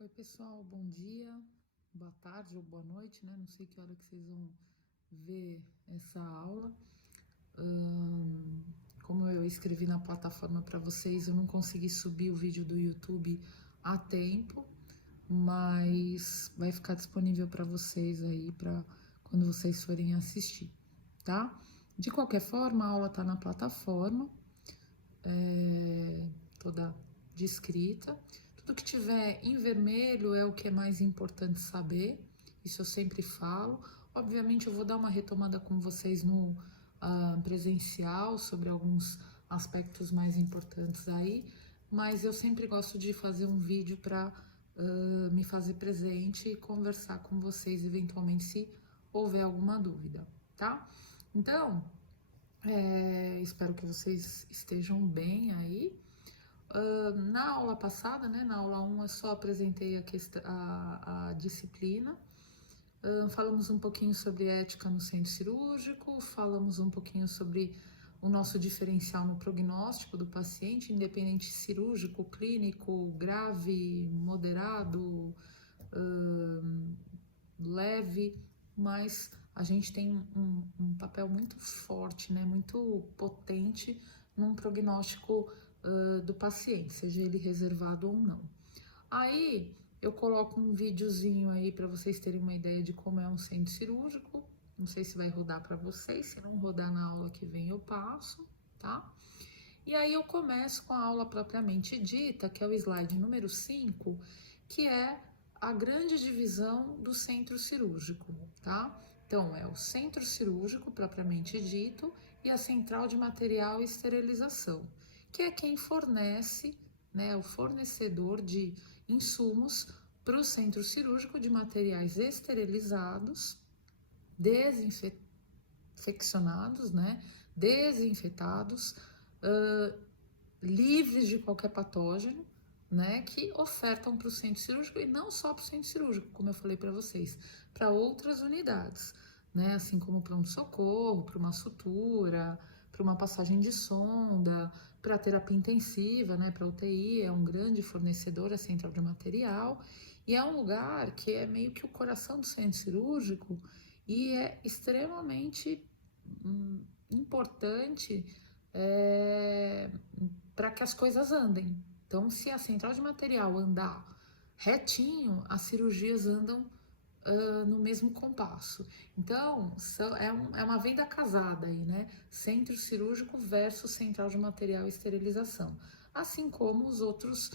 Oi, pessoal, bom dia, boa tarde ou boa noite, né? Não sei que hora que vocês vão ver essa aula. Como eu escrevi na plataforma para vocês, eu não consegui subir o vídeo do YouTube a tempo, mas vai ficar disponível para vocês aí para quando vocês forem assistir, tá? De qualquer forma, a aula tá na plataforma, toda descrita. Tudo que tiver em vermelho é o que é mais importante saber, isso eu sempre falo. Obviamente, eu vou dar uma retomada com vocês no presencial sobre alguns aspectos mais importantes aí, mas eu sempre gosto de fazer um vídeo para me fazer presente e conversar com vocês eventualmente se houver alguma dúvida, tá? Então, espero que vocês estejam bem aí. Na aula passada, né, na aula 1, eu só apresentei a disciplina. Falamos um pouquinho sobre ética no centro cirúrgico, falamos um pouquinho sobre o nosso diferencial no prognóstico do paciente, independente cirúrgico, clínico, grave, moderado, leve, mas a gente tem um papel muito forte, né, muito potente num prognóstico do paciente, seja ele reservado ou não. Aí eu coloco um videozinho aí para vocês terem uma ideia de como é um centro cirúrgico. Não sei se vai rodar para vocês, se não rodar na aula que vem eu passo, tá? E aí eu começo com a aula propriamente dita, que é o slide número 5, que é a grande divisão do centro cirúrgico, tá? Então, é o centro cirúrgico propriamente dito e a central de material e esterilização, que é quem fornece, né, o fornecedor de insumos para o centro cirúrgico de materiais esterilizados, desinfeccionados, né, desinfetados, livres de qualquer patógeno, né, que ofertam para o centro cirúrgico e não só para o centro cirúrgico, como eu falei para vocês, para outras unidades, né, assim como pronto-socorro, para uma sutura, para uma passagem de sonda, para terapia intensiva, né, para UTI, é um grande fornecedor, a central de material, e é um lugar que é meio que o coração do centro cirúrgico e é extremamente importante para que as coisas andem. Então, se a central de material andar retinho, as cirurgias andam no mesmo compasso. Então, é uma venda casada aí, né? Centro cirúrgico versus central de material e esterilização. Assim como as outras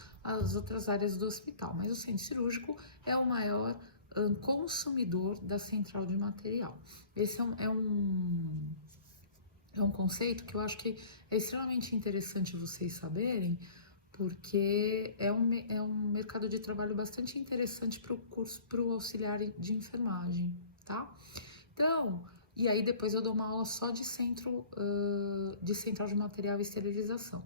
áreas do hospital. Mas o centro cirúrgico é o maior consumidor da central de material. Esse é um conceito que eu acho que é extremamente interessante vocês saberem, porque é um mercado de trabalho bastante interessante para o curso, para o auxiliar de enfermagem, tá? Então, e aí depois eu dou uma aula só de de central de material e esterilização.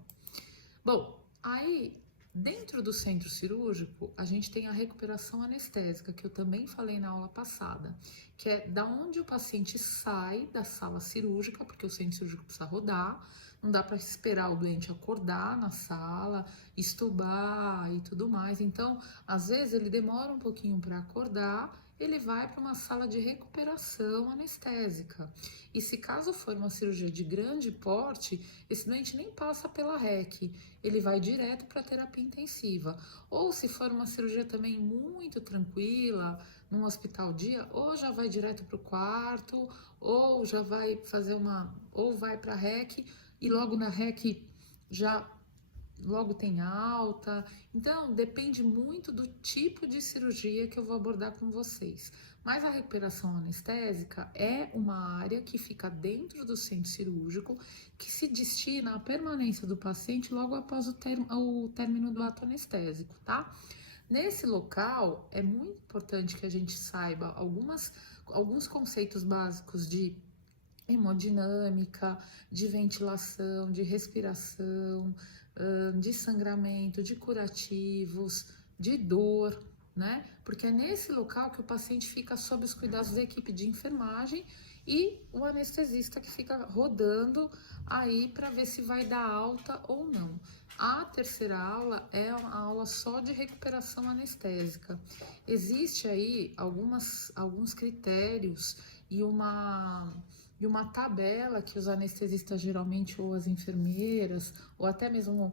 Bom, aí dentro do centro cirúrgico, a gente tem a recuperação anestésica, que eu também falei na aula passada, que é da onde o paciente sai da sala cirúrgica, porque o centro cirúrgico precisa rodar, não dá para esperar o doente acordar na sala, estubar e tudo mais. Então, às vezes ele demora um pouquinho para acordar, ele vai para uma sala de recuperação anestésica. E se caso for uma cirurgia de grande porte, esse doente nem passa pela REC, ele vai direto para a terapia intensiva. Ou se for uma cirurgia também muito tranquila, num hospital dia, ou já vai direto para o quarto, ou já vai fazer ou vai para a REC e logo na REC já logo tem alta. Então, depende muito do tipo de cirurgia que eu vou abordar com vocês. Mas a recuperação anestésica é uma área que fica dentro do centro cirúrgico, que se destina à permanência do paciente logo após o término do ato anestésico, tá? Nesse local, é muito importante que a gente saiba alguns conceitos básicos de hemodinâmica, de ventilação, de respiração, de sangramento, de curativos, de dor, né? Porque é nesse local que o paciente fica sob os cuidados da equipe de enfermagem e o anestesista que fica rodando aí para ver se vai dar alta ou não. A terceira aula é uma aula só de recuperação anestésica. Existe aí alguns critérios e uma tabela que os anestesistas geralmente, ou as enfermeiras, ou até mesmo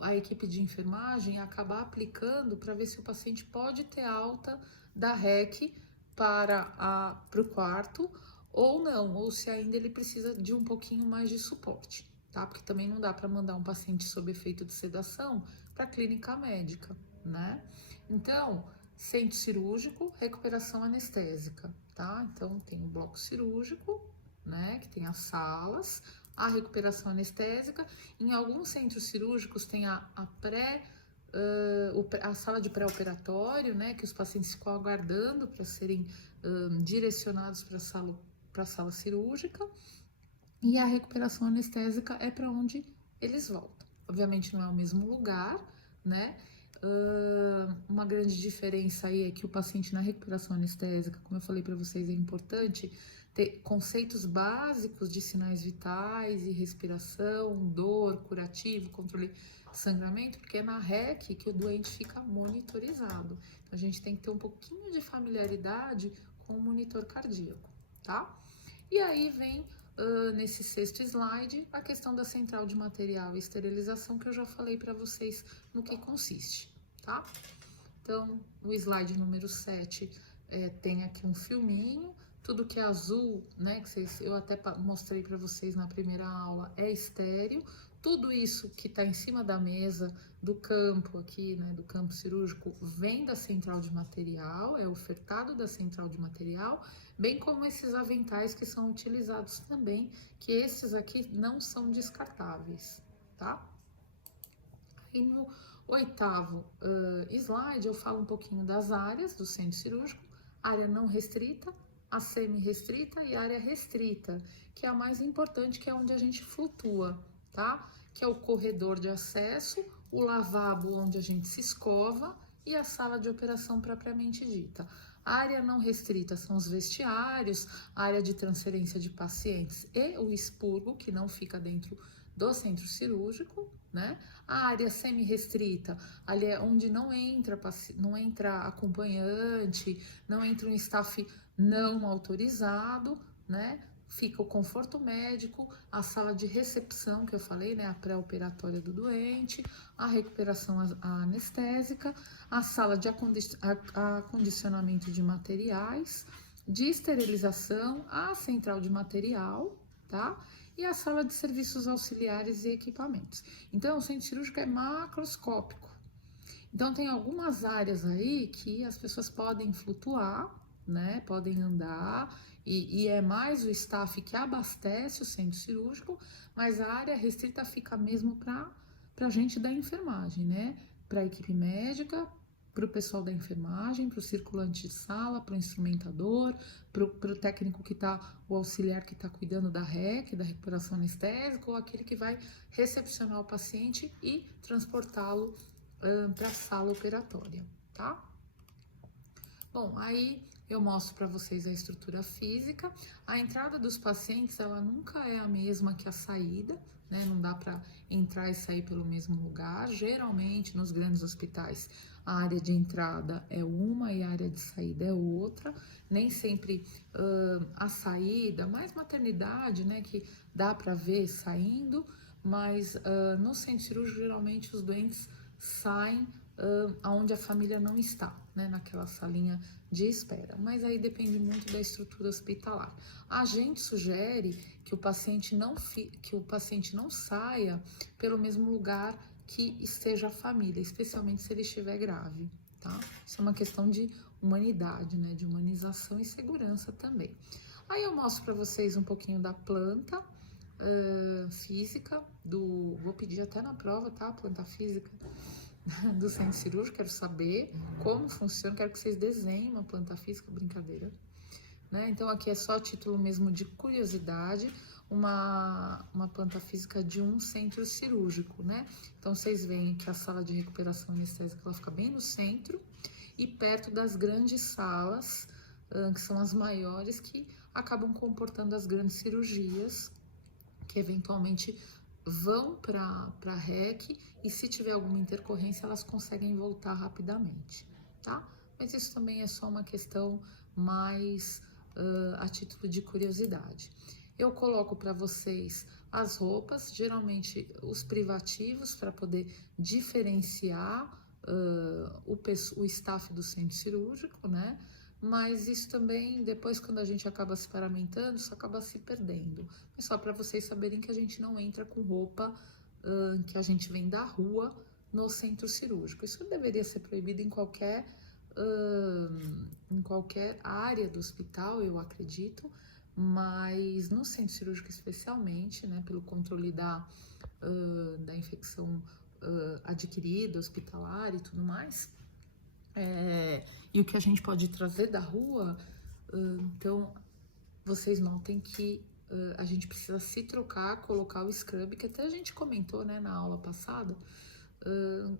a equipe de enfermagem, acaba aplicando para ver se o paciente pode ter alta da REC para o quarto ou não, ou se ainda ele precisa de um pouquinho mais de suporte, tá? Porque também não dá para mandar um paciente sob efeito de sedação para clínica médica, né? Então, centro cirúrgico, recuperação anestésica, tá? Então, tem o bloco cirúrgico, né? Que tem as salas, a recuperação anestésica. Em alguns centros cirúrgicos tem a sala de pré-operatório, né? Que os pacientes ficam aguardando para serem direcionados para a sala cirúrgica. E a recuperação anestésica é para onde eles voltam. Obviamente não é o mesmo lugar, né? Uma grande diferença aí é que o paciente na recuperação anestésica, como eu falei para vocês, é importante ter conceitos básicos de sinais vitais e respiração, dor, curativo, controle de sangramento, porque é na REC que o doente fica monitorizado. Então, a gente tem que ter um pouquinho de familiaridade com o monitor cardíaco, tá? E aí vem nesse sexto slide, a questão da central de material e esterilização, que eu já falei para vocês no que consiste, tá? Então, o slide número 7 tem aqui um filminho, tudo que é azul, né, eu até mostrei para vocês na primeira aula, é estéreo. Tudo isso que está em cima da mesa do campo aqui, né, do campo cirúrgico, vem da central de material, é ofertado da central de material, bem como esses aventais que são utilizados também, que esses aqui não são descartáveis, tá? E no oitavo slide eu falo um pouquinho das áreas do centro cirúrgico, área não restrita, a semi-restrita e área restrita, que é a mais importante, que é onde a gente flutua, tá? Que é o corredor de acesso, o lavabo onde a gente se escova e a sala de operação propriamente dita. A área não restrita são os vestiários, a área de transferência de pacientes e o expurgo, que não fica dentro do centro cirúrgico, né? A área semi-restrita, ali é onde não entra acompanhante, não entra um staff não autorizado, né? Fica o conforto médico, a sala de recepção, que eu falei, né? A pré-operatória do doente, a recuperação anestésica, a sala de acondicionamento de materiais, de esterilização, a central de material, tá? E a sala de serviços auxiliares e equipamentos. Então, o centro cirúrgico é macroscópico. Então, tem algumas áreas aí que as pessoas podem flutuar, né? Podem andar, e é mais o staff que abastece o centro cirúrgico, mas a área restrita fica mesmo para gente da enfermagem, né? Para a equipe médica, para o pessoal da enfermagem, para o circulante de sala, para o instrumentador, para o técnico o auxiliar que está cuidando da REC, da recuperação anestésica, ou aquele que vai recepcionar o paciente e transportá-lo para a sala operatória, tá? Bom, aí eu mostro para vocês a estrutura física. A entrada dos pacientes, ela nunca é a mesma que a saída, né? Não dá para entrar e sair pelo mesmo lugar. Geralmente, nos grandes hospitais, a área de entrada é uma e a área de saída é outra. Nem sempre a saída, mais maternidade, né? Que dá para ver saindo, mas no centro cirúrgico, geralmente, os doentes saem onde a família não está, né, naquela salinha de espera. Mas aí depende muito da estrutura hospitalar. A gente sugere que o paciente não saia pelo mesmo lugar que esteja a família, especialmente se ele estiver grave, tá? Isso é uma questão de humanidade, né, de humanização e segurança também. Aí eu mostro para vocês um pouquinho da planta física, vou pedir até na prova, tá? Planta física do centro cirúrgico, quero saber como funciona, quero que vocês desenhem uma planta física, brincadeira, né? Então aqui é só título mesmo de curiosidade, uma planta física de um centro cirúrgico, né? Então vocês veem que a sala de recuperação anestésica, ela fica bem no centro e perto das grandes salas, que são as maiores, que acabam comportando as grandes cirurgias, que eventualmente vão para a REC e se tiver alguma intercorrência, elas conseguem voltar rapidamente, tá? Mas isso também é só uma questão mais a título de curiosidade. Eu coloco para vocês as roupas, geralmente os privativos, para poder diferenciar o staff do centro cirúrgico, né? Mas isso também, depois quando a gente acaba se paramentando, isso acaba se perdendo. É só para vocês saberem que a gente não entra com roupa que a gente vem da rua no centro cirúrgico. Isso deveria ser proibido em qualquer área do hospital, eu acredito, mas no centro cirúrgico especialmente, né, pelo controle da infecção adquirida, hospitalar e tudo mais. E o que a gente pode trazer da rua, então vocês notem que a gente precisa se trocar, colocar o scrub, que até a gente comentou, né, na aula passada,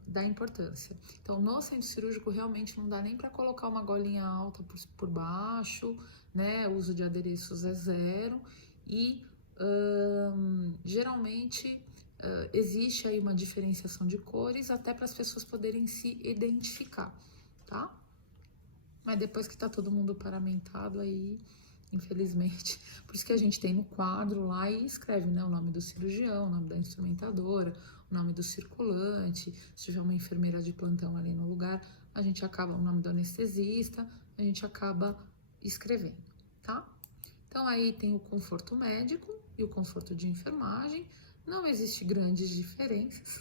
da importância. Então, no centro cirúrgico, realmente não dá nem para colocar uma golinha alta por baixo, né, o uso de adereços é zero, e geralmente existe aí uma diferenciação de cores, até para as pessoas poderem se identificar, tá? Mas depois que tá todo mundo paramentado, aí, infelizmente, por isso que a gente tem no quadro lá e escreve, né, o nome do cirurgião, o nome da instrumentadora, o nome do circulante, se tiver uma enfermeira de plantão ali no lugar, a gente acaba, o nome do anestesista, a gente acaba escrevendo, tá? Então aí tem o conforto médico e o conforto de enfermagem, não existe grandes diferenças,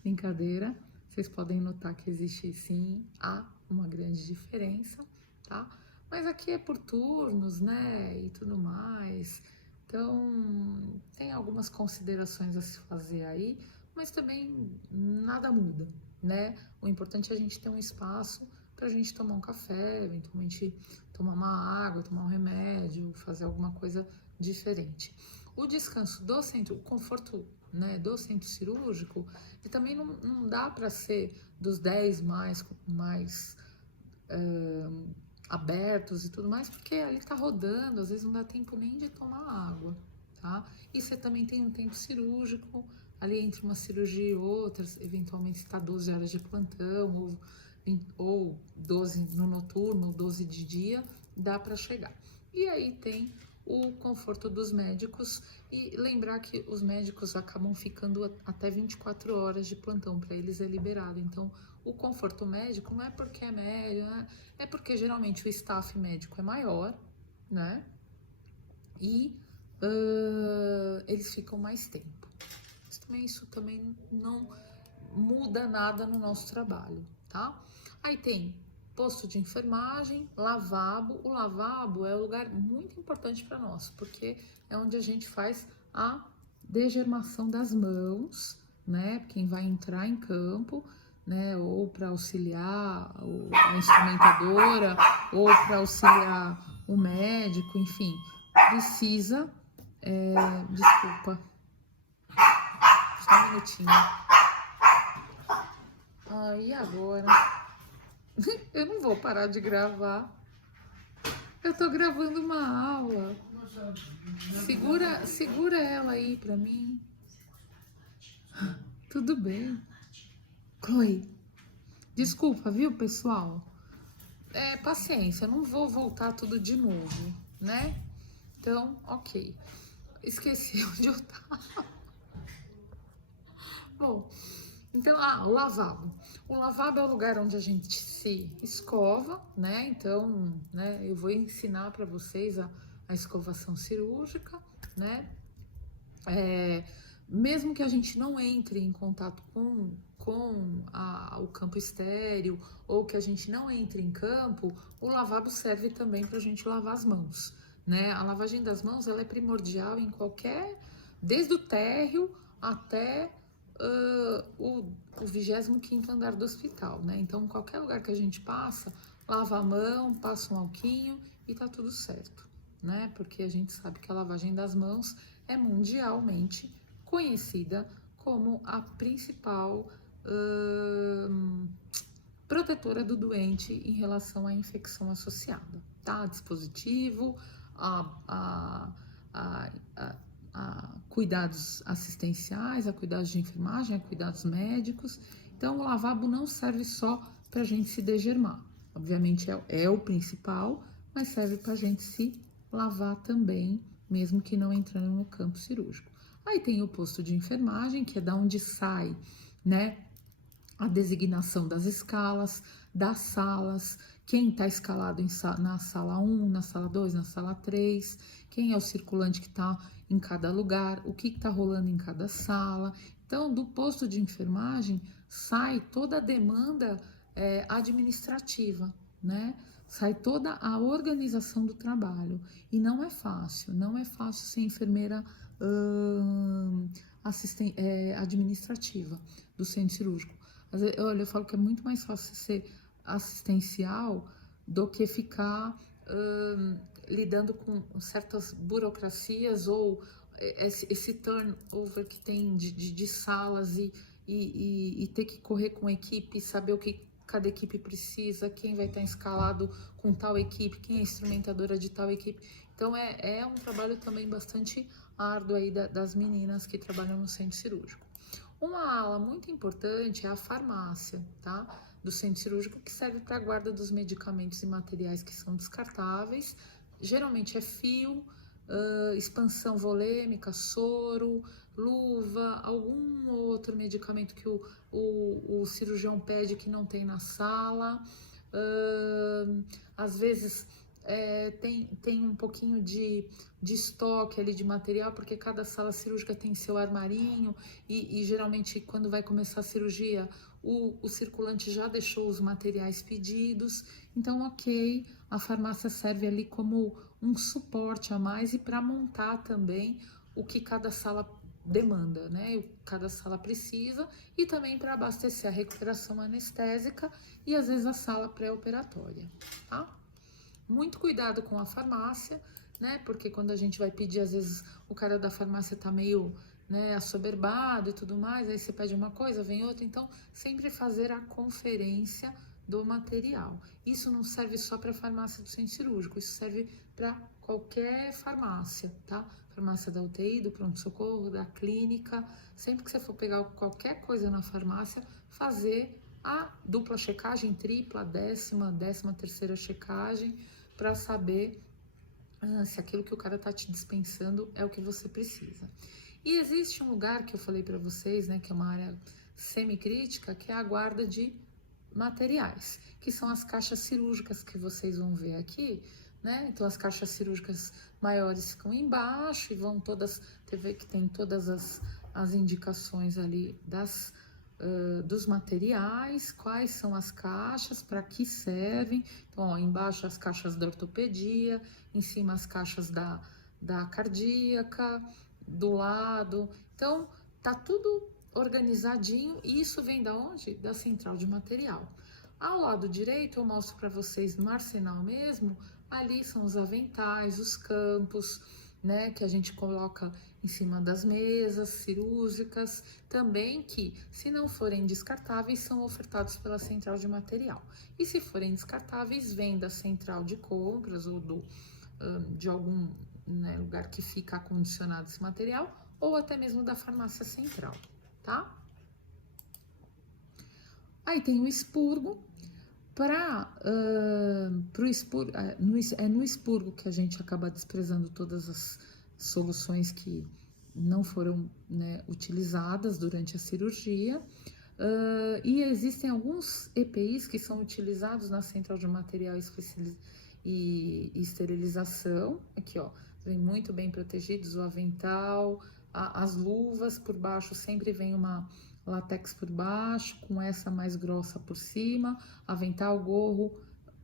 brincadeira, vocês podem notar que existe sim, há uma grande diferença, tá? Mas aqui é por turnos, né, e tudo mais, então tem algumas considerações a se fazer aí, mas também nada muda, né? O importante é a gente ter um espaço pra gente tomar um café, eventualmente tomar uma água, tomar um remédio, fazer alguma coisa diferente. O descanso do centro, o conforto, né, do centro cirúrgico, e também não dá para ser dos 10 mais abertos e tudo mais, porque ali tá rodando, às vezes não dá tempo nem de tomar água, tá? E você também tem um tempo cirúrgico, ali entre uma cirurgia e outra, eventualmente está 12 horas de plantão, ou 12 no noturno, ou 12 de dia, dá para chegar. E aí tem o conforto dos médicos e lembrar que os médicos acabam ficando até 24 horas de plantão, para eles é liberado. Então, o conforto médico não é porque é médio, né? É porque geralmente o staff médico é maior, né? E eles ficam mais tempo. Isso também não muda nada no nosso trabalho, tá? Aí tem posto de enfermagem, lavabo. O lavabo é um lugar muito importante para nós, porque é onde a gente faz a degermação das mãos, né? Quem vai entrar em campo, né? Ou para auxiliar a instrumentadora, ou para auxiliar o médico, enfim, precisa. Desculpa, só um minutinho. E agora? Eu não vou parar de gravar. Eu tô gravando uma aula. Segura ela aí pra mim. Tudo bem. Chloe, desculpa, viu, pessoal? Paciência, não vou voltar tudo de novo, né? Então, ok. Esqueci onde eu tava. Bom, então, o lavabo. O lavabo é o lugar onde a gente se escova, né? Então, né, eu vou ensinar para vocês a escovação cirúrgica, né? Mesmo que a gente não entre em contato com o campo estéril ou que a gente não entre em campo, o lavabo serve também para a gente lavar as mãos, né? A lavagem das mãos, ela é primordial em desde o térreo até o 25º andar do hospital, né? Então, qualquer lugar que a gente passa, lava a mão, passa um alquinho e tá tudo certo, né? Porque a gente sabe que a lavagem das mãos é mundialmente conhecida como a principal protetora do doente em relação à infecção associada, tá? Dispositivo, a cuidados assistenciais, a cuidados de enfermagem, a cuidados médicos. Então, o lavabo não serve só para a gente se degermar. Obviamente é o principal, mas serve para a gente se lavar também, mesmo que não entrando no campo cirúrgico. Aí tem o posto de enfermagem, que é da onde sai, né, a designação das escalas, das salas, quem está escalado na sala 1, na sala 2, na sala 3, quem é o circulante que está em cada lugar, o que está rolando em cada sala. Então, do posto de enfermagem sai toda a demanda administrativa, né? Sai toda a organização do trabalho. E não é fácil, não é fácil ser enfermeira administrativa do centro cirúrgico. Olha, eu falo que é muito mais fácil ser assistencial do que ficar lidando com certas burocracias ou esse turnover que tem de salas e ter que correr com a equipe, saber o que cada equipe precisa, quem vai estar escalado com tal equipe, quem é instrumentadora de tal equipe. Então é um trabalho também bastante árduo aí das meninas que trabalham no centro cirúrgico. Uma ala muito importante é a farmácia, tá? Do centro cirúrgico, que serve para a guarda dos medicamentos e materiais que são descartáveis. Geralmente é fio, expansão volêmica, soro, luva, algum outro medicamento que o cirurgião pede que não tem na sala. Às vezes tem um pouquinho de estoque ali de material, porque cada sala cirúrgica tem seu armarinho e geralmente quando vai começar a cirurgia o circulante já deixou os materiais pedidos. Então, ok, a farmácia serve ali como um suporte a mais e para montar também o que cada sala demanda, né? Cada sala precisa, e também para abastecer a recuperação anestésica e às vezes a sala pré-operatória, tá? Muito cuidado com a farmácia, né? Porque quando a gente vai pedir, às vezes o cara da farmácia tá meio, né, assoberbado e tudo mais, aí você pede uma coisa, vem outra. Então, sempre fazer a conferência do material. Isso não serve só para farmácia do centro cirúrgico, isso serve para qualquer farmácia, tá? Farmácia da UTI, do pronto-socorro, da clínica. Sempre que você for pegar qualquer coisa na farmácia, fazer a dupla checagem, tripla, décima terceira checagem, para saber se aquilo que o cara tá te dispensando é o que você precisa. E existe um lugar que eu falei para vocês, né, que é uma área semicrítica, que é a guarda de materiais, que são as caixas cirúrgicas que vocês vão ver aqui, né? Então as caixas cirúrgicas maiores ficam embaixo e vão todas, que tem todas as indicações ali dos materiais, quais são as caixas, para que servem. Então, ó, embaixo as caixas da ortopedia, em cima as caixas da cardíaca, do lado. Então, tá tudo organizadinho, e isso vem da onde? Da central de material. Ao lado direito, eu mostro para vocês no arsenal mesmo, ali são os aventais, os campos, né, que a gente coloca em cima das mesas cirúrgicas, também que, se não forem descartáveis, são ofertados pela central de material. E se forem descartáveis, vem da central de compras ou de algum, né, lugar que fica acondicionado esse material, ou até mesmo da farmácia central, tá? Aí tem o expurgo. Pro expurgo, no expurgo que a gente acaba desprezando todas as soluções que não foram, né, utilizadas durante a cirurgia. E existem alguns EPIs que são utilizados na central de material e esterilização. Aqui, ó, vem muito bem protegidos o avental, as luvas por baixo sempre vem uma látex por baixo, com essa mais grossa por cima, avental, gorro,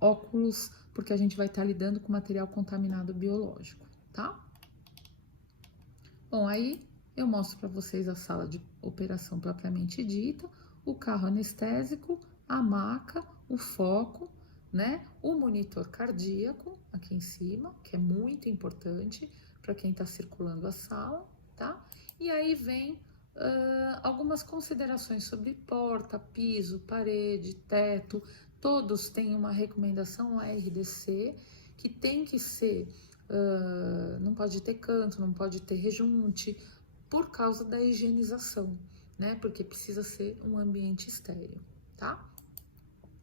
óculos, porque a gente vai estar lidando com material contaminado biológico, tá? Bom, aí eu mostro para vocês a sala de operação propriamente dita, o carro anestésico, a maca, o foco, né? O monitor cardíaco aqui em cima, que é muito importante para quem está circulando a sala, tá? E aí vem algumas considerações sobre porta, piso, parede, teto. Todos têm uma recomendação, a RDC, que tem que ser não pode ter canto, não pode ter rejunte, por causa da higienização, né? Porque precisa ser um ambiente estéril, tá?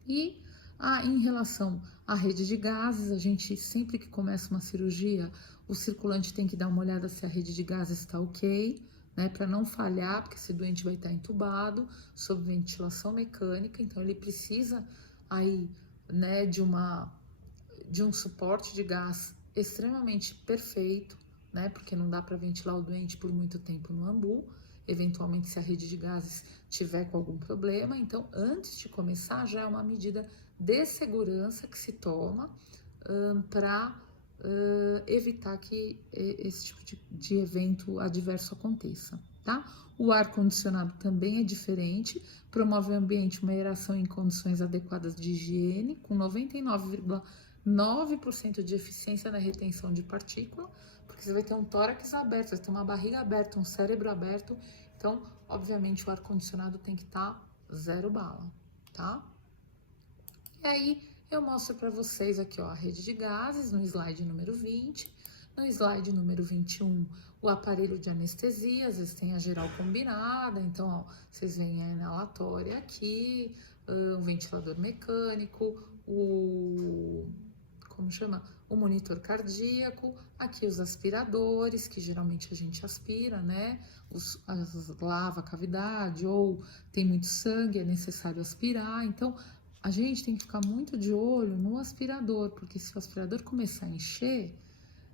E em relação à rede de gases, a gente sempre que começa uma cirurgia, o circulante tem que dar uma olhada se a rede de gases está ok, né? Para não falhar, porque esse doente vai estar entubado, sob ventilação mecânica, então ele precisa aí, né, de um suporte de gás extremamente perfeito, né? Porque não dá para ventilar o doente por muito tempo no ambu, eventualmente se a rede de gases tiver com algum problema. Então, antes de começar, já é uma medida de segurança que se toma para evitar que esse tipo de evento adverso aconteça, tá? O ar-condicionado também é diferente, promove o ambiente uma aeração em condições adequadas de higiene, com 99,9% de eficiência na retenção de partícula, porque você vai ter um tórax aberto, vai ter uma barriga aberta, um cérebro aberto, então, obviamente, o ar-condicionado tem que estar zero bala, tá? E aí, eu mostro para vocês aqui, ó, a rede de gases no slide número 20. No slide número 21, o aparelho de anestesia, às vezes tem a geral combinada, então, ó, vocês veem a inalatória aqui, um ventilador mecânico, como chama? O monitor cardíaco, aqui os aspiradores, que geralmente a gente aspira, né? Lava a cavidade, ou tem muito sangue, é necessário aspirar, então a gente tem que ficar muito de olho no aspirador, porque se o aspirador começar a encher,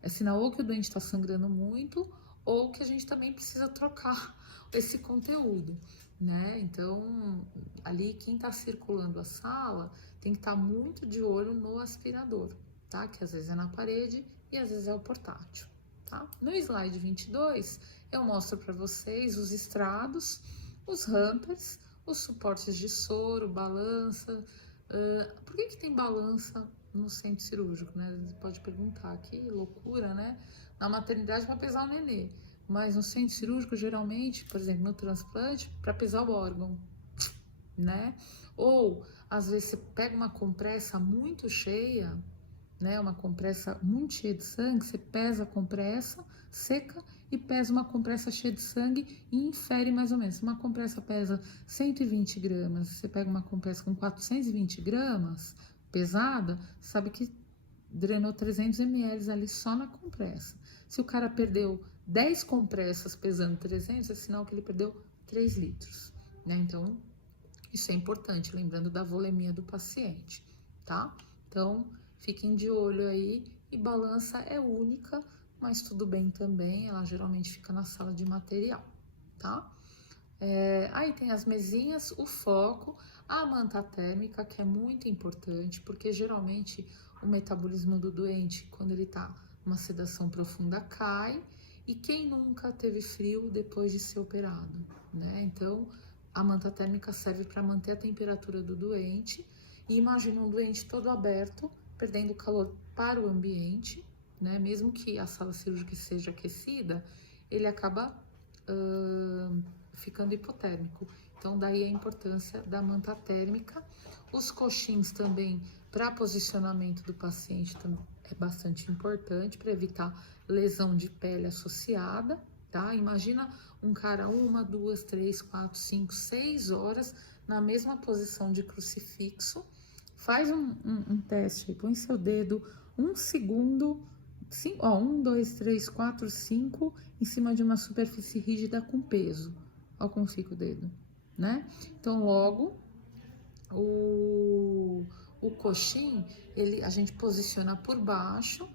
é sinal ou que o doente está sangrando muito, ou que a gente também precisa trocar esse conteúdo, né? Então, ali quem está circulando a sala tem que estar muito de olho no aspirador, tá? Que às vezes é na parede e às vezes é o portátil, tá? No slide 22, eu mostro para vocês os estrados, os hampers, os suportes de soro, balança. Por que tem balança no centro cirúrgico, né? Você pode perguntar, que loucura, né? Na maternidade para pesar o nenê, mas no centro cirúrgico, geralmente, por exemplo, no transplante, para pesar o órgão, né? Ou, às vezes, você pega uma compressa muito cheia, né? Uma compressa muito cheia de sangue, você pesa a compressa seca e pesa uma compressa cheia de sangue e infere mais ou menos. Se uma compressa pesa 120 gramas, você pega uma compressa com 420 gramas, pesada, sabe que drenou 300 ml ali só na compressa. Se o cara perdeu 10 compressas pesando 300, é sinal que ele perdeu 3 litros, né? Então, isso é importante, lembrando da volemia do paciente, tá? Então, fiquem de olho aí. E balança é única, mas tudo bem também, ela geralmente fica na sala de material, tá? Aí tem as mesinhas, o foco, a manta térmica, que é muito importante, porque geralmente o metabolismo do doente, quando ele tá numa sedação profunda, cai. E quem nunca teve frio depois de ser operado, né? Então, a manta térmica serve para manter a temperatura do doente. E imagina um doente todo aberto, perdendo calor para o ambiente, né? Mesmo que a sala cirúrgica seja aquecida, ele acaba ficando hipotérmico. Então, daí a importância da manta térmica. Os coxins também, para posicionamento do paciente, é bastante importante para evitar lesão de pele associada, tá? Imagina um cara 1, 2, 3, 4, 5, 6 horas na mesma posição de crucifixo. Faz um teste aí, põe seu dedo 1 segundo, 1, 2, 3, 4, 5 em cima de uma superfície rígida com peso. Ó, como fica o dedo, né? Então, logo, o coxim, a gente posiciona por baixo,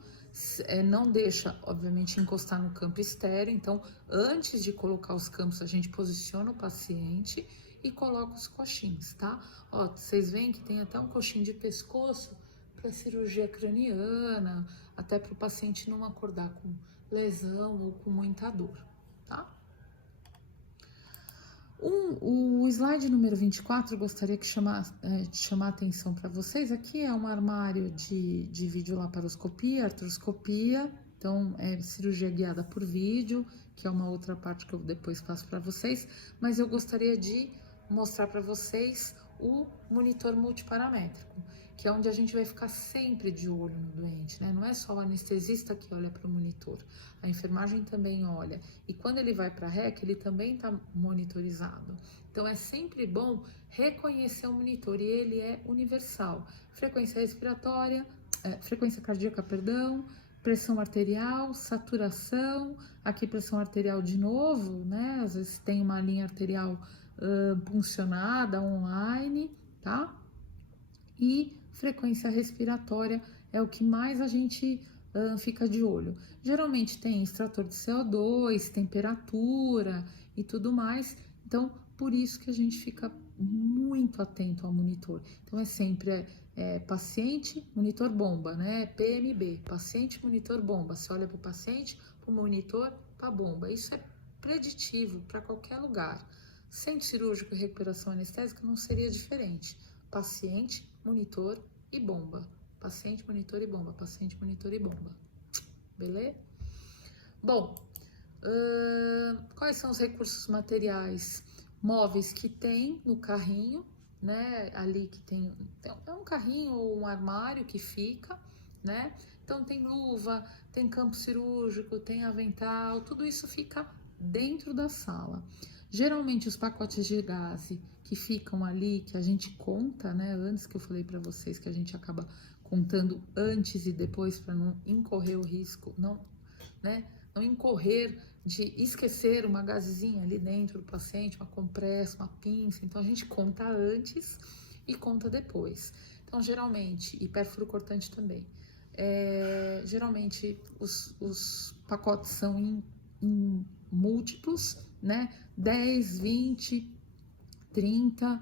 não deixa, obviamente, encostar no campo estéreo. Então, antes de colocar os campos, a gente posiciona o paciente e coloca os coxins, tá? Ó, vocês veem que tem até um coxim de pescoço para cirurgia craniana, até para o paciente não acordar com lesão ou com muita dor, tá? O slide número 24, eu gostaria de chamar a atenção para vocês. Aqui é um armário de videolaparoscopia, artroscopia, então é cirurgia guiada por vídeo, que é uma outra parte que eu depois passo para vocês, mas eu gostaria de mostrar para vocês o monitor multiparamétrico. que é onde a gente vai ficar sempre de olho no doente, né? Não é só o anestesista que olha para o monitor, a enfermagem também olha. E quando ele vai para a REC, ele também está monitorizado. Então é sempre bom reconhecer o monitor, e ele é universal. Frequência respiratória, frequência cardíaca, perdão, pressão arterial, saturação, aqui pressão arterial de novo, né? Às vezes tem uma linha arterial puncionada online, tá? E frequência respiratória é o que mais a gente fica de olho. Geralmente tem extrator de CO2, temperatura e tudo mais, então por isso que a gente fica muito atento ao monitor. Então é sempre paciente, monitor bomba, né? PMB, paciente, monitor bomba. Você olha para o paciente, para o monitor, para a bomba. Isso é preditivo para qualquer lugar. Centro cirúrgico e recuperação anestésica não seria diferente. Paciente, monitor e bomba. Paciente, monitor e bomba. Paciente, monitor e bomba. Beleza? Bom, quais são os recursos materiais móveis que tem no carrinho, né? Ali que tem é um carrinho ou um armário que fica, né? Então tem luva, tem campo cirúrgico, tem avental, tudo isso fica dentro da sala. Geralmente os pacotes de gaze que ficam ali, que a gente conta, né? Antes, que eu falei para vocês que a gente acaba contando antes e depois para não incorrer o risco, não incorrer de esquecer uma gazezinha ali dentro do paciente, uma compressa, uma pinça. Então a gente conta antes e conta depois. Então geralmente, e pérfuro cortante também. Geralmente os pacotes são em múltiplos, né? 10, 20, 30,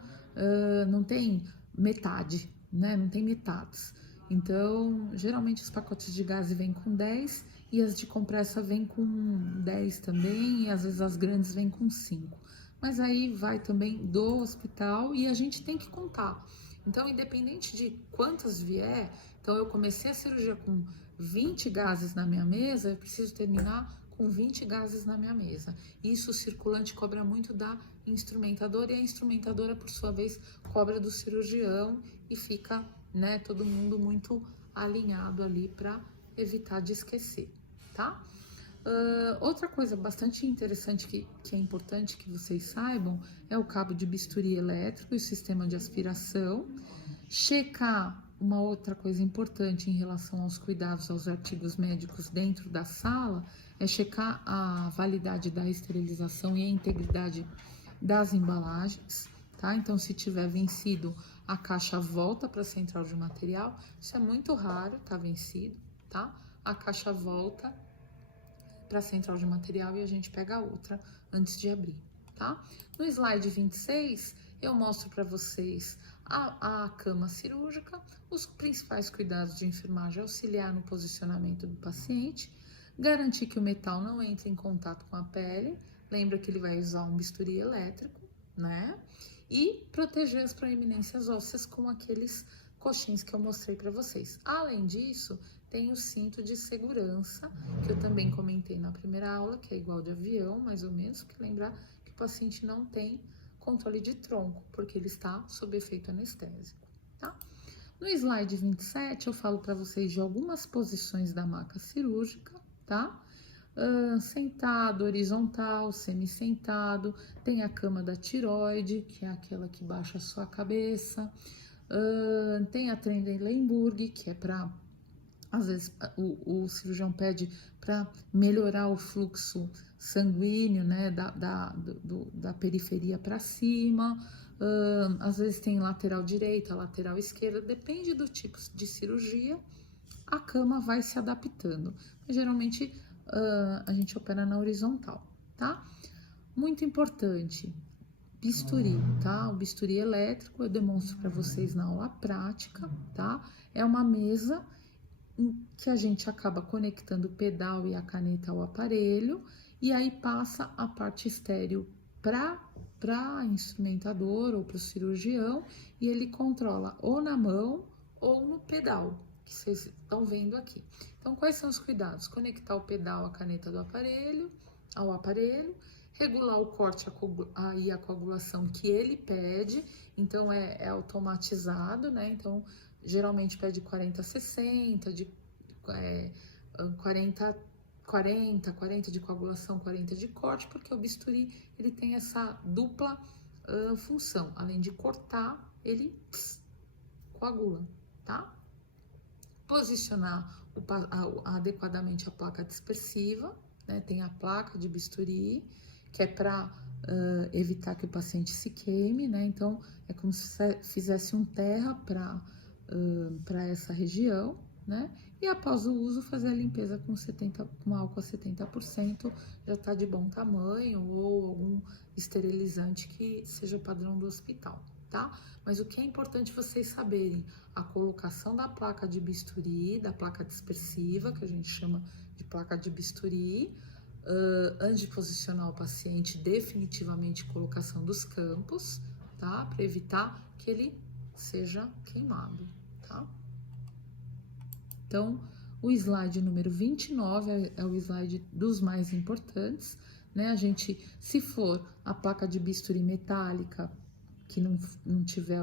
não tem metade, né? Não tem metades. Então, geralmente os pacotes de gás vêm com 10 e as de compressa vêm com 10 também, e às vezes as grandes vêm com 5. Mas aí vai também do hospital e a gente tem que contar. Então, independente de quantas vier, então eu comecei a cirurgia com 20 gases na minha mesa, eu preciso terminar com 20 gases na minha mesa. Isso o circulante cobra muito da instrumentadora, e a instrumentadora, por sua vez, cobra do cirurgião, e fica, né, todo mundo muito alinhado ali para evitar de esquecer, tá? Outra coisa bastante interessante que é importante que vocês saibam é o cabo de bisturi elétrico e o sistema de aspiração. Checar uma outra coisa importante em relação aos cuidados aos artigos médicos dentro da sala é checar a validade da esterilização e a integridade das embalagens, tá? Então, se tiver vencido, a caixa volta para a central de material. Isso é muito raro, tá vencido, tá? A caixa volta para a central de material e a gente pega a outra antes de abrir, tá? No slide 26, eu mostro para vocês a cama cirúrgica, os principais cuidados de enfermagem auxiliar no posicionamento do paciente, garantir que o metal não entre em contato com a pele, lembra que ele vai usar um bisturi elétrico, né? E proteger as proeminências ósseas com aqueles coxins que eu mostrei para vocês. Além disso, tem o cinto de segurança, que eu também comentei na primeira aula, que é igual de avião, mais ou menos, que lembrar que o paciente não tem controle de tronco, porque ele está sob efeito anestésico, tá? No slide 27, eu falo para vocês de algumas posições da maca cirúrgica, tá? Sentado, horizontal, semi-sentado, tem a cama da tiroide, que é aquela que baixa a sua cabeça, tem a Trendelenburg, que é para, às vezes, o cirurgião pede para melhorar o fluxo sanguíneo, né, da periferia para cima. Às vezes tem lateral direita, lateral esquerda, depende do tipo de cirurgia, a cama vai se adaptando. Mas, geralmente a gente opera na horizontal, tá? Muito importante, bisturi, tá? O bisturi elétrico eu demonstro para vocês na aula prática, tá? É uma mesa em que a gente acaba conectando o pedal e a caneta ao aparelho, e aí passa a parte estéreo para instrumentador ou para o cirurgião, e ele controla ou na mão ou no pedal, que vocês estão vendo aqui. Então, quais são os cuidados? Conectar o pedal à caneta do aparelho, ao aparelho, regular o corte e a coagulação que ele pede, então é automatizado, né? Então, geralmente pede 40-60, de 40 de coagulação, 40 de corte, porque o bisturi ele tem essa dupla função. Além de cortar, ele coagula, tá? Posicionar adequadamente a placa dispersiva, né? Tem a placa de bisturi, que é para evitar que o paciente se queime, né? Então, é como se fizesse um terra para essa região, né? E após o uso, fazer a limpeza com álcool a 70%, já está de bom tamanho, ou algum esterilizante que seja o padrão do hospital, tá? Mas o que é importante vocês saberem, a colocação da placa de bisturi, da placa dispersiva, que a gente chama de placa de bisturi, antes de posicionar o paciente, definitivamente colocação dos campos, tá? Para evitar que ele seja queimado, tá? Então, o slide número 29 é o slide dos mais importantes, né? A gente, se for a placa de bisturi metálica, que não tiver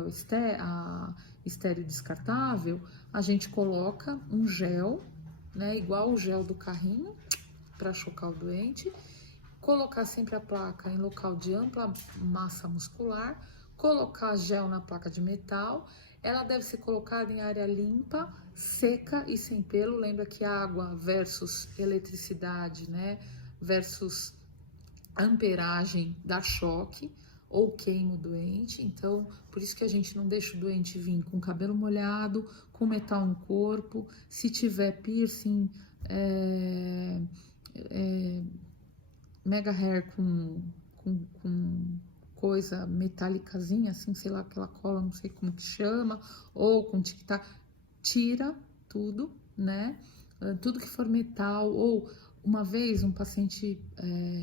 a estéreo descartável, a gente coloca um gel, né? Igual o gel do carrinho, para chocar o doente, colocar sempre a placa em local de ampla massa muscular, colocar gel na placa de metal. Ela deve ser colocada em área limpa, seca e sem pelo. Lembra que água versus eletricidade, né? Versus amperagem dá choque ou queima o doente. Então, por isso que a gente não deixa o doente vir com o cabelo molhado, com metal no corpo. Se tiver piercing, mega hair com coisa metálicazinha, assim, sei lá, aquela cola, não sei como que chama, ou com tic-tac, tira tudo, né? Tudo que for metal, ou uma vez um paciente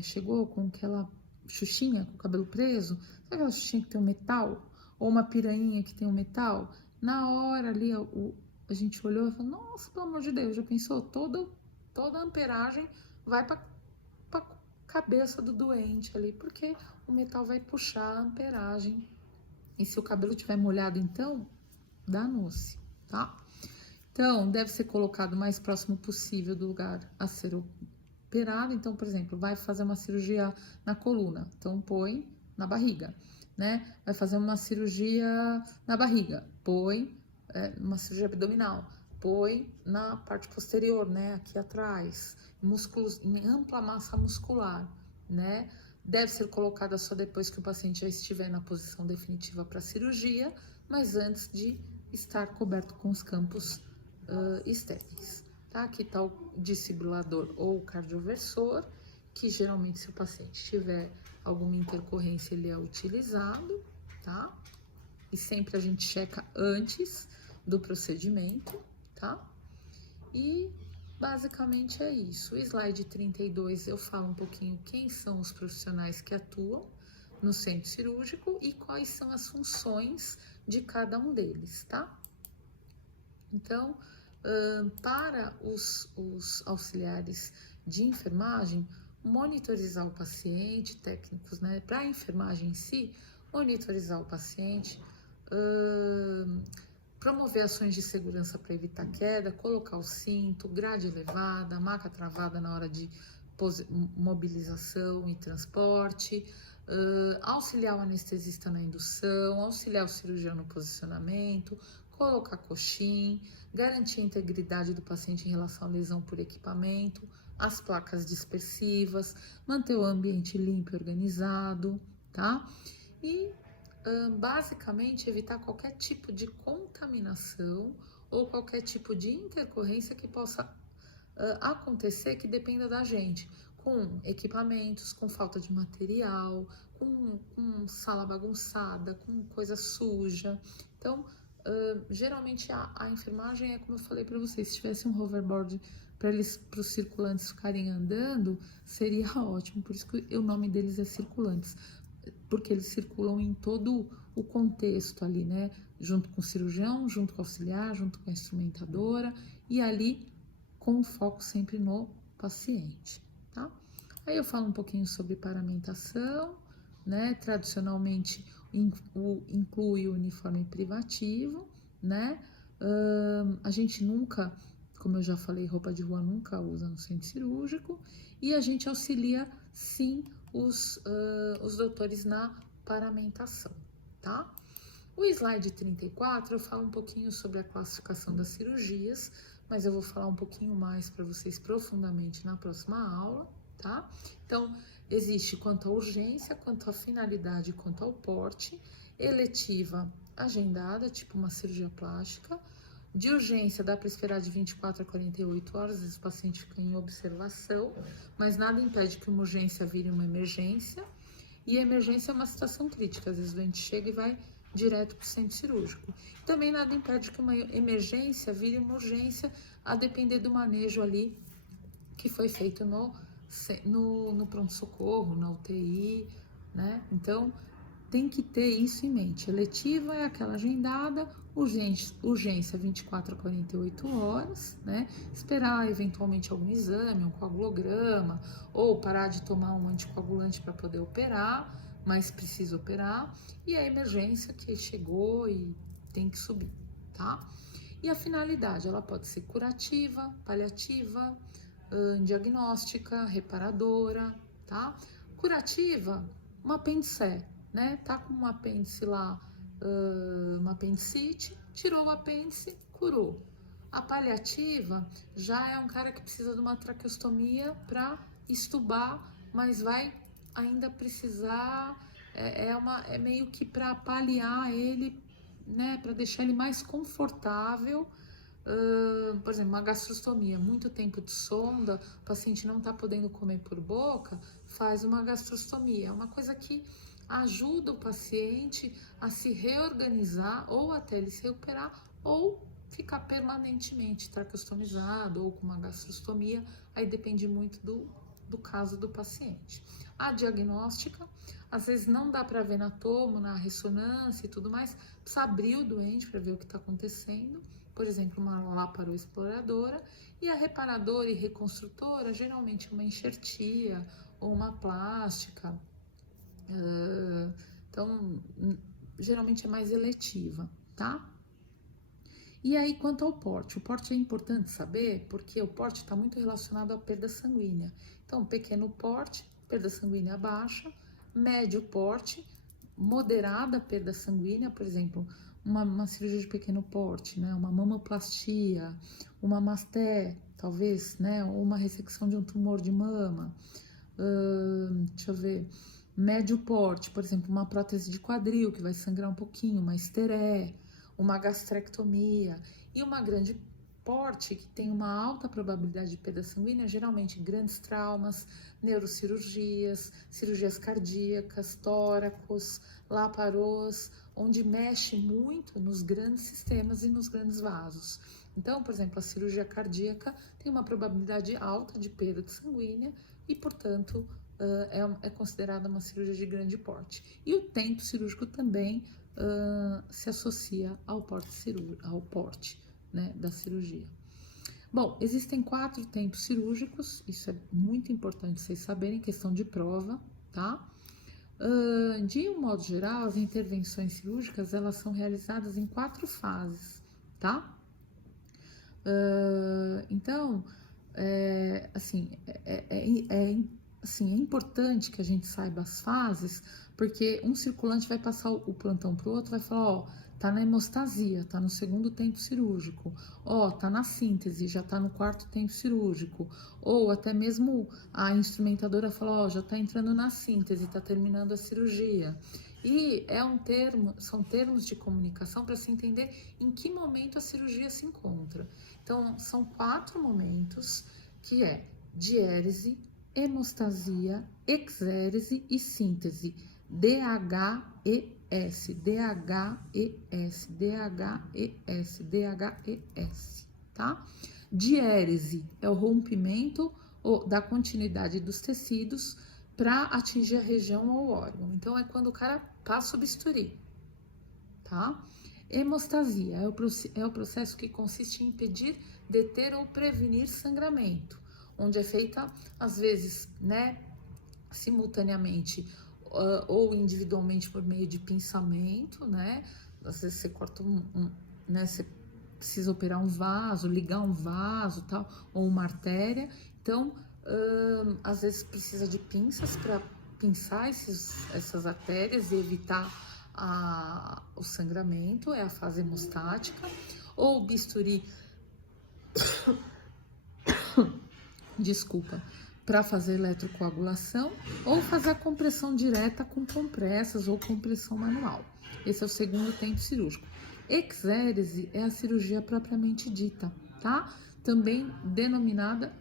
chegou com aquela xuxinha com o cabelo preso, sabe aquela xuxinha que tem um metal? Ou uma piranha que tem um metal? Na hora ali, a gente olhou e falou, nossa, pelo amor de Deus, já pensou? Toda a amperagem vai para cabeça do doente ali, porque o metal vai puxar a amperagem. E se o cabelo estiver molhado, então, danou-se, tá? Então, deve ser colocado o mais próximo possível do lugar a ser operado. Então, por exemplo, vai fazer uma cirurgia na coluna, então põe na barriga, né? Vai fazer uma cirurgia na barriga, põe uma cirurgia abdominal, põe na parte posterior, né? Aqui atrás, músculos em ampla massa muscular, né? Deve ser colocada só depois que o paciente já estiver na posição definitiva para a cirurgia, mas antes de estar coberto com os campos estéreis, tá? Aqui está o desfibrilador ou cardioversor, que geralmente se o paciente tiver alguma intercorrência ele é utilizado, tá? E sempre a gente checa antes do procedimento, tá? E basicamente é isso. O slide 32 eu falo um pouquinho quem são os profissionais que atuam no centro cirúrgico e quais são as funções de cada um deles, tá? Então, para os auxiliares de enfermagem, monitorizar o paciente, técnicos, né? Para a enfermagem em si, monitorizar o paciente, promover ações de segurança para evitar queda, colocar o cinto, grade elevada, maca travada na hora de mobilização e transporte, auxiliar o anestesista na indução, auxiliar o cirurgião no posicionamento, colocar coxim, garantir a integridade do paciente em relação à lesão por equipamento, as placas dispersivas, manter o ambiente limpo e organizado, tá? E basicamente evitar qualquer tipo de contaminação ou qualquer tipo de intercorrência que possa acontecer que dependa da gente, com equipamentos, com falta de material, com sala bagunçada, com coisa suja. Então, geralmente a enfermagem é como eu falei para vocês, se tivesse um hoverboard para os circulantes ficarem andando, seria ótimo, por isso que o nome deles é circulantes, porque eles circulam em todo o contexto ali, né? Junto com o cirurgião, junto com o auxiliar, junto com a instrumentadora e ali com o foco sempre no paciente, tá? Aí eu falo um pouquinho sobre paramentação, né? Tradicionalmente inclui o uniforme privativo, né? A gente nunca, como eu já falei, roupa de rua nunca usa no centro cirúrgico, e a gente auxilia, sim, os doutores na paramentação, tá? O slide 34 eu falo um pouquinho sobre a classificação das cirurgias, mas eu vou falar um pouquinho mais para vocês profundamente na próxima aula, tá? Então, existe quanto à urgência, quanto à finalidade, quanto ao porte, eletiva agendada, tipo uma cirurgia plástica. De urgência, dá para esperar de 24 a 48 horas, às vezes o paciente fica em observação, mas nada impede que uma urgência vire uma emergência. E a emergência é uma situação crítica, às vezes o doente chega e vai direto para o centro cirúrgico. Também nada impede que uma emergência vire uma urgência, a depender do manejo ali que foi feito no pronto-socorro, na UTI, né? Então, tem que ter isso em mente. Eletiva é aquela agendada, urgência 24 a 48 horas, né? Esperar eventualmente algum exame, um coagulograma, ou parar de tomar um anticoagulante para poder operar, mas precisa operar. E a emergência que chegou e tem que subir, tá? E a finalidade, ela pode ser curativa, paliativa, diagnóstica, reparadora, tá? Curativa, uma apendicite, né? Tá com um apêndice lá, uma apendicite, tirou o apêndice, curou. A paliativa já é um cara que precisa de uma traqueostomia para estubar, mas vai ainda precisar, é meio que para paliar ele, né? Para deixar ele mais confortável. Por exemplo, uma gastrostomia, muito tempo de sonda, o paciente não está podendo comer por boca, faz uma gastrostomia. É uma coisa que ajuda o paciente a se reorganizar ou até ele se recuperar ou ficar permanentemente traqueostomizado ou com uma gastrostomia, aí depende muito do caso do paciente. A diagnóstica, às vezes não dá para ver na tomo, na ressonância e tudo mais, precisa abrir o doente para ver o que está acontecendo. Por exemplo, uma laparoexploradora, e a reparadora e reconstrutora, geralmente uma enxertia ou uma plástica. Então, geralmente é mais eletiva, tá? E aí, quanto ao porte, o porte é importante saber, porque o porte está muito relacionado à perda sanguínea. Então, pequeno porte, perda sanguínea baixa, médio porte, moderada perda sanguínea, por exemplo, uma cirurgia de pequeno porte, né? Uma mamoplastia, uma masté, talvez, né? Ou uma ressecção de um tumor de mama. Deixa eu ver. Médio porte, por exemplo, uma prótese de quadril que vai sangrar um pouquinho, uma esteré, uma gastrectomia. E uma grande porte que tem uma alta probabilidade de perda sanguínea, geralmente grandes traumas, neurocirurgias, cirurgias cardíacas, tóracos, laparos, onde mexe muito nos grandes sistemas e nos grandes vasos. Então, por exemplo, a cirurgia cardíaca tem uma probabilidade alta de perda sanguínea e, portanto, é considerada uma cirurgia de grande porte. E o tempo cirúrgico também se associa ao porte, né, da cirurgia. Bom, existem 4 tempos cirúrgicos, isso é muito importante vocês saberem, questão de prova, tá? De um modo geral, as intervenções cirúrgicas, elas são realizadas em 4 fases, tá? Então, assim, é importante que a gente saiba as fases, porque um circulante vai passar o plantão para o outro, vai falar, ó, tá na hemostasia, tá no segundo tempo cirúrgico, ó, tá na síntese, já tá no 4º tempo cirúrgico, ou até mesmo a instrumentadora fala, ó, já tá entrando na síntese, tá terminando a cirurgia. E são termos de comunicação para se entender em que momento a cirurgia se encontra. Então, são 4 momentos, que é diérese, hemostasia, exérese e síntese. DHES, DHES, DHES, DHES, tá? Diérese é o rompimento da continuidade dos tecidos para atingir a região ou órgão. Então, é quando o cara passa o bisturi, tá? Hemostasia é o processo que consiste em impedir, deter ou prevenir sangramento, onde é feita, às vezes, né, simultaneamente ou individualmente por meio de pinçamento, né? Às vezes você corta né, você precisa operar um vaso, ligar um vaso, tal, ou uma artéria. Então, às vezes precisa de pinças para pinçar essas artérias e evitar o sangramento, é a fase hemostática, ou bisturi, desculpa, para fazer eletrocoagulação, ou fazer a compressão direta com compressas ou compressão manual. Esse é o segundo tempo cirúrgico. Exérese é a cirurgia propriamente dita, tá? Também denominada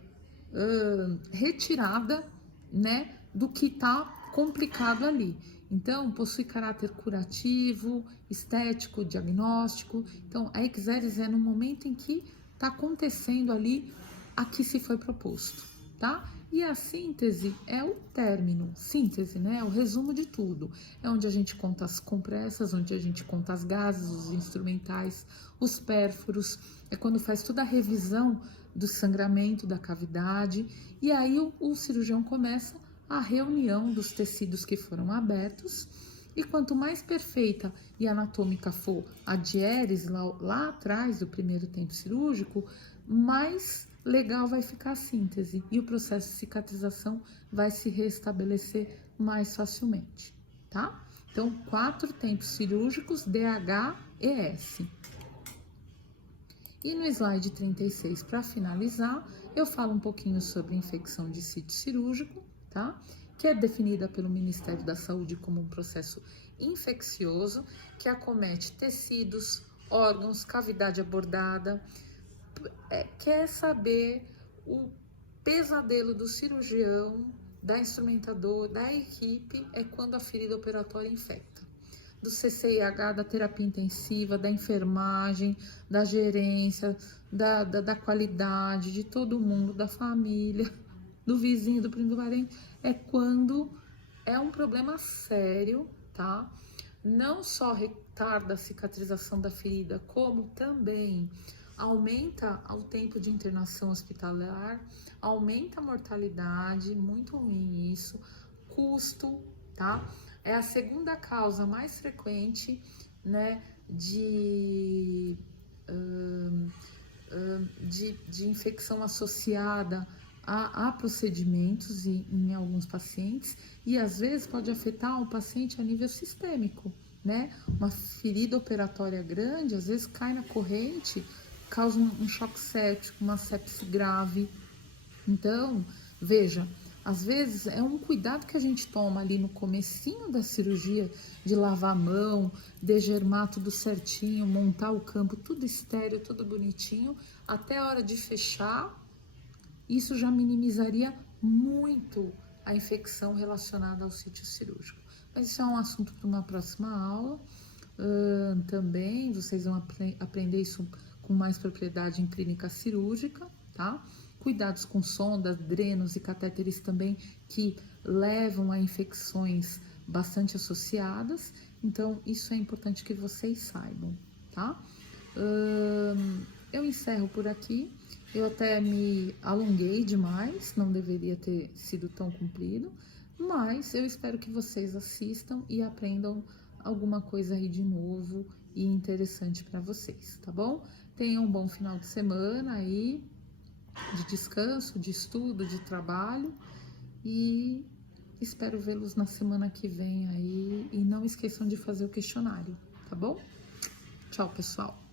retirada, né, do que tá complicado ali. Então, possui caráter curativo, estético, diagnóstico. Então, a exérese é no momento em que tá acontecendo ali a que se foi proposto, tá? E a síntese é o término, síntese, né? É o resumo de tudo. É onde a gente conta as compressas, onde a gente conta as gases, os instrumentais, os pérfuros. É quando faz toda a revisão do sangramento, da cavidade. E aí o cirurgião começa a reunião dos tecidos que foram abertos. E quanto mais perfeita e anatômica for a diérese lá atrás do primeiro tempo cirúrgico, mais legal vai ficar a síntese e o processo de cicatrização vai se restabelecer mais facilmente, tá? Então, 4 tempos cirúrgicos, DH e S. E no slide 36, para finalizar, eu falo um pouquinho sobre infecção de sítio cirúrgico, tá? Que é definida pelo Ministério da Saúde como um processo infeccioso que acomete tecidos, órgãos, cavidade abordada. Quer saber o pesadelo do cirurgião, da instrumentador, da equipe, é quando a ferida operatória infecta. Do CCIH, da terapia intensiva, da enfermagem, da gerência, da qualidade, de todo mundo, da família, do vizinho, do primo, do parente, é quando é um problema sério, tá? Não só retarda a cicatrização da ferida, como também aumenta o tempo de internação hospitalar, aumenta a mortalidade, muito ruim isso, custo, tá? É a segunda causa mais frequente, né, de infecção associada a procedimentos em alguns pacientes, e às vezes pode afetar o paciente a nível sistêmico, né? Uma ferida operatória grande, às vezes cai na corrente, causa um choque séptico, uma sepse grave. Então, veja, às vezes é um cuidado que a gente toma ali no comecinho da cirurgia, de lavar a mão, degermar tudo certinho, montar o campo tudo estéreo, tudo bonitinho, até a hora de fechar, isso já minimizaria muito a infecção relacionada ao sítio cirúrgico. Mas isso é um assunto para uma próxima aula. Também vocês vão aprender isso com mais propriedade em clínica cirúrgica, tá? Cuidados com sondas, drenos e catéteres também que levam a infecções bastante associadas. Então, isso é importante que vocês saibam, tá? Eu encerro por aqui. Eu até me alonguei demais, não deveria ter sido tão comprido, mas eu espero que vocês assistam e aprendam alguma coisa aí de novo e interessante para vocês, tá bom? Tenham um bom final de semana aí, de descanso, de estudo, de trabalho, e espero vê-los na semana que vem aí, e não esqueçam de fazer o questionário, tá bom? Tchau, pessoal!